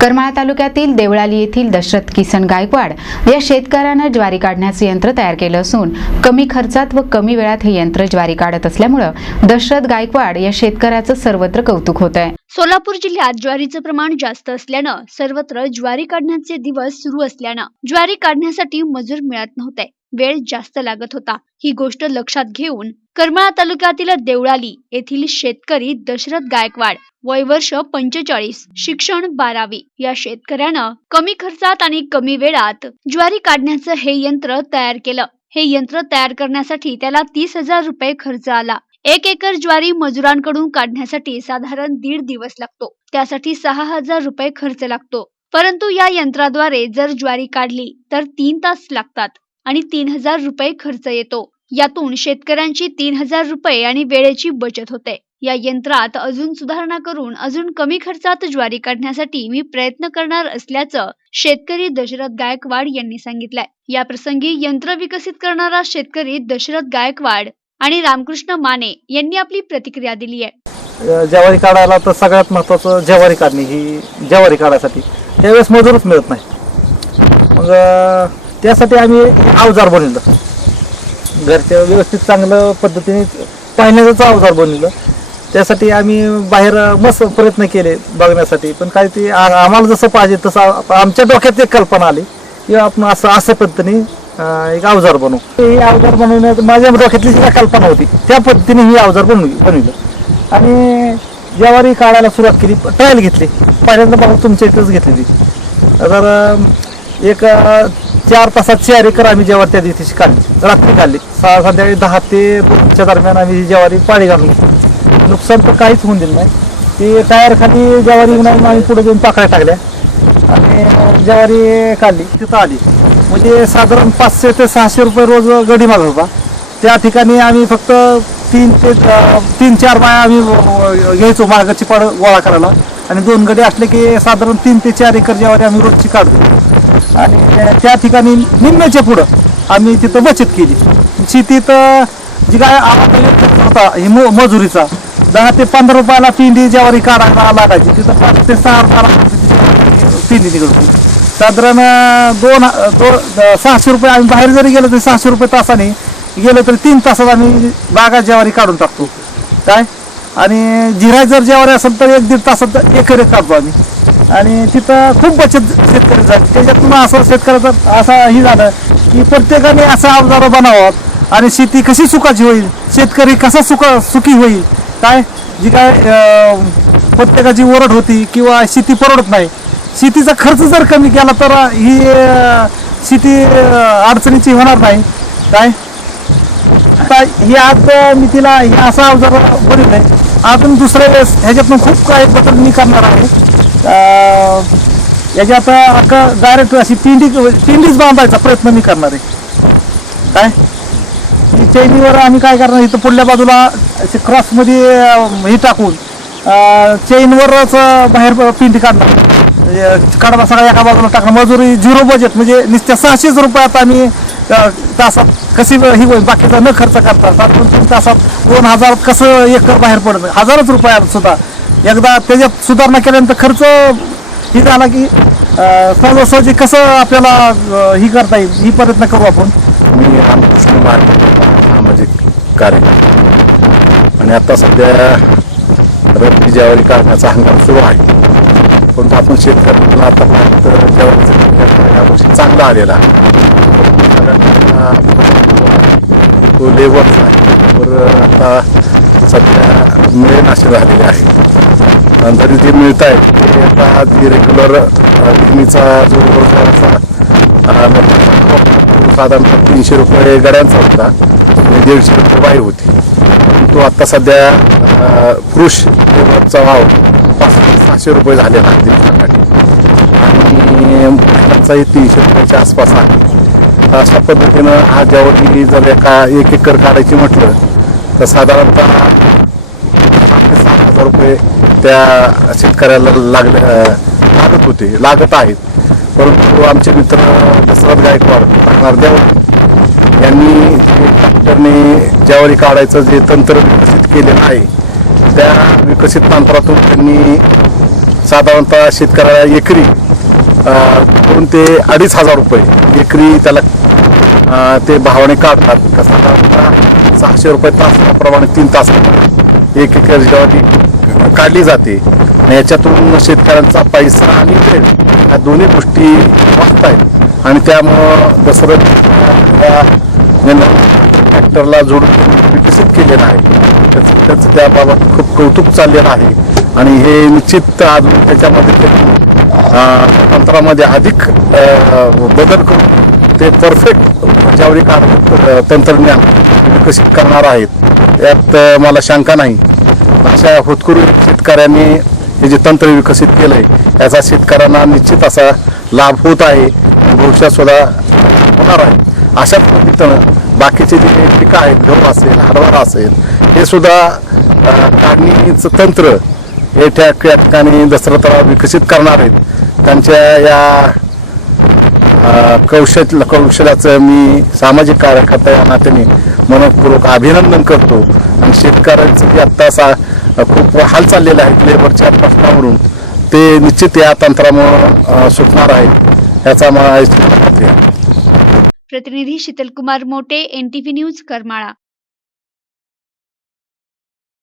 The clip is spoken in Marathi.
करमाळा तालुक्यातील देवळाली येथील दशरथ किसन गायकवाड या शेतकऱ्यानं ज्वारी काढण्याचे यंत्र तयार केलं असून कमी खर्चात व कमी वेळात हे यंत्र ज्वारी काढत असल्यामुळे दशरथ गायकवाड या शेतकऱ्याचं सर्वत्र कौतुक होत आहे। सोलापूर जिल्ह्यात ज्वारीचं प्रमाण जास्त असल्यानं सर्वत्र ज्वारी काढण्याचे दिवस सुरू असल्यानं ज्वारी काढण्यासाठी मजूर मिळत नव्हते, वेळ जास्त लागत होता। ही गोष्ट लक्षात घेऊन करमाळा तालुक्यातील देवळाली येथील शेतकरी दशरथ गायकवाड वय वर्ष 45, शिक्षण 12वी या शेतकऱ्यानं कमी खर्चात आणि कमी वेळात ज्वारी काढण्याचं हे यंत्र तयार केलं। हे यंत्र तयार करण्यासाठी त्याला 30,000 रुपये खर्च आला। 1 एकर ज्वारी मजुरांकडून काढण्यासाठी साधारण 1.5 दिवस लागतो, त्यासाठी 6,000 रुपये खर्च लागतो। परंतु या यंत्राद्वारे जर ज्वारी काढली तर 3 तास लागतात आणि 3,000 रुपये खर्च येतो। यातून शेतकऱ्यांची 3,000 रुपये आणि वेळेची बचत होते। या यंत्रात अजून सुधारणा करून अजून कमी खर्चात ज्वारी काढण्यासाठी मी प्रयत्न करणार असल्याचं शेतकरी दशरथ गायकवाड यांनी सांगितलंय। या प्रसंगी यंत्र विकसित करणारा शेतकरी दशरथ गायकवाड आणि रामकृष्ण माने यांनी आपली प्रतिक्रिया दिली आहे। ज्वारी काढायला तर सगळ्यात महत्त्वाचं ज्वारी काढणे, ही ज्वारी काढायसाठी त्यावेळेस मजूरच मिळत नाही। मग त्यासाठी आम्ही अवजार बनवलं, घरच्या व्यवस्थित चांगलं पद्धतीने पाहण्याचं अवजार बनवलं। त्यासाठी आम्ही बाहेर मस्त प्रयत्न केले बघण्यासाठी, पण काही ते आम्हाला जसं पाहिजे तसं आमच्या डोक्यात एक कल्पना आली की आपण असं पद्धतीने एक अवजार बनवू। हे अवजार बनवण्यात माझ्या डोक्यातली जी कल्पना होती त्या पद्धतीने ही अवजार बनवलं आणि ज्वारी काढायला सुरुवात केली, ट्रायल घेतली। पहिल्यांदा बघा तुमच्या इथंच घेतली तर एक 4 तासात 4 एकर आम्ही ज्वारी त्या दिवशी काढली, रात्री काढली। संध्याकाळी 10 ते 2च्या दरम्यान आम्ही ही ज्वारी पाणी घालून घेतली। नुकसान तर काहीच होऊन दिलं नाही। ती टायर खाली ज्वारी नाही, आम्ही पुढे जाऊन पाकळ्या टाकल्या आणि ज्वारी काढली, तिथं आली। म्हणजे साधारण 500 ते 600 रुपये रोज गडी मागत होता। त्या ठिकाणी आम्ही फक्त 3-4 बाया आम्ही घ्यायचो मार्गाची पाड गोळा करायला आणि 2 गडी असले की साधारण 3 ते 4 एकर ज्वारी आम्ही रोजची काढतो आणि त्या ठिकाणी निम्म्याच्या पुढं आम्ही तिथं बचत केली। शेतीत जी काय खर्च होता ही मजुरीचा 10 ते 15 रुपयाला पिंडी ज्वारी काढायला लागायची, तिथं 5 ते 6 रुपयाला पिंडी निघाली। साधारण 600 रुपये आम्ही बाहेर जरी गेलो तरी 600 रुपये तासाने गेलो तरी 3 तासात आम्ही बागा ज्वारी काढून टाकतो काय। आणि जिराय जर ज्वारी असेल तर 1-1.5 तासात एकर काढतो आम्ही आणि तिथं खूप बचत शेतकरी झाली। त्याच्यातून असं शेतकऱ्याचं असं ही झालं की प्रत्येकाने असं अवजार बनावं आणि शेती कशी सुखाची होईल, शेतकरी कसा सुखी होईल काय। जी काय प्रत्येकाची ओरड होती किंवा शेती परवडत नाही, शेतीचा खर्च जर कमी केला तर ही शेती अडचणीची होणार नाही काय। आता ही आज मी तिला असा अवजार बनवत आहे, अजून दुसऱ्या वेळेस ह्याच्यातून खूप काही बदल मी करणार आहे। याच्यात डायरेक्ट अशी पिंडीच बांधायचा प्रयत्न मी करणार आहे काय। चैनीवर आम्ही काय करणार, इथं पुढल्या बाजूला क्रॉसमध्ये हे टाकून चैनवरच बाहेर पिंडी काढणार, काढवा सगळा एका बाजूला टाकणार। मजुरी 0 बजेट, म्हणजे नुसत्या 600 रुपयात आम्ही तासात कशी ही होईल बाकीचा न खर्च करता 3 तासात 2,000 कसं एकर बाहेर पडत, 1000च रुपयात सुद्धा एकदा त्याच्यात सुधारणा केल्यानंतर खर्च ही झाला की सहजासहजी कसं आपल्याला ही करता येईल ही प्रयत्न करू आपण। मी रामकृष्ण माने सामाजिक कार्य आणि आता सध्या रब्बी ज्वारी काढण्याचा हंगाम सुरू आहे, पण आपण शेतकऱ्यांना आतापर्यंत ज्वारीचा यावर्षी चांगला आलेला आहे। तो लेबरचा आहे आता सध्या मिळेन असे झालेले आहे। जरी ते मिळत आहे ते आता रेग्युलर नेहमीचा जो रोजगाराचा साधारणतः 300 रुपये गड्यांचा होता आणि 150 रुपये बाई होती। तो आता सध्या पुरुष लेबरचा भाव 500-600 रुपये झालेला आहे दिवसाकाठी आणि महिलांचाही 300 रुपयाच्या आसपास आहे। अशा पद्धतीनं हा ज्वारी जर 1 एकर काढायची म्हटलं तर साधारणतः 7,000 रुपये त्या शेतकऱ्याला लागत आहेत। परंतु आमचे मित्र दशरथ गायकवाड राहणार देवळाली यांनी ट्रॅक्टरने ज्वारी काढायचं जे तंत्र विकसित केलेलं आहे त्या विकसित तंत्रातून त्यांनी साधारणतः शेतकऱ्याला एकरी 2 ते 2,500 रुपये एकरी त्याला ते भावाने काढतात. साधारणतः 600 रुपये तासाप्रमाणे 3 तास एक एकर ज्वारी काढली जाते. याच्यातून शेतकऱ्यांचा पैसा आणि वेळ या दोन्ही गोष्टी वाचत आहेत आणि त्यामुळं दसरथ ट्रॅक्टरला जोडून विकसित केलेलं आहे. त्याचं त्याबाबत खूप कौतुक चाललेलं आहे आणि हे निश्चित अजून त्याच्यामध्ये तंत्रामध्ये अधिक बदल करून ते परफेक्ट ज्वारी काढ तंत्रज्ञान विकसित करणार आहेत यात मला शंका नाही. अशा होतकरू शेतकऱ्यांनी हे जे तंत्र विकसित केलंय याचा शेतकऱ्यांना निश्चित असा लाभ होत आहे. भविष्यात सुद्धा होणार आहे. अशाच पद्धतीनं बाकीचे जे पिकं आहेत गहू असेल हरभरा असेल हे सुद्धा काढणीचं तंत्र हे त्या ठिकाणी दसरथला विकसित करणार आहेत. त्यांच्या या कौशल्याचं मी सामाजिक कार्यकर्ता या नात्याने मनपूर्वक अभिनंदन करतो आणि शेतकऱ्यांचं जे आत्ता खूप हाल चाललेले आहेत लेबरच्या प्रश्नावरून ते निश्चित या तंत्रामुळे सुटणार आहेत याचा मला खात्री आहे. प्रतिनिधी शीतलकुमार मोटे, NTV न्यूज, करमाळा.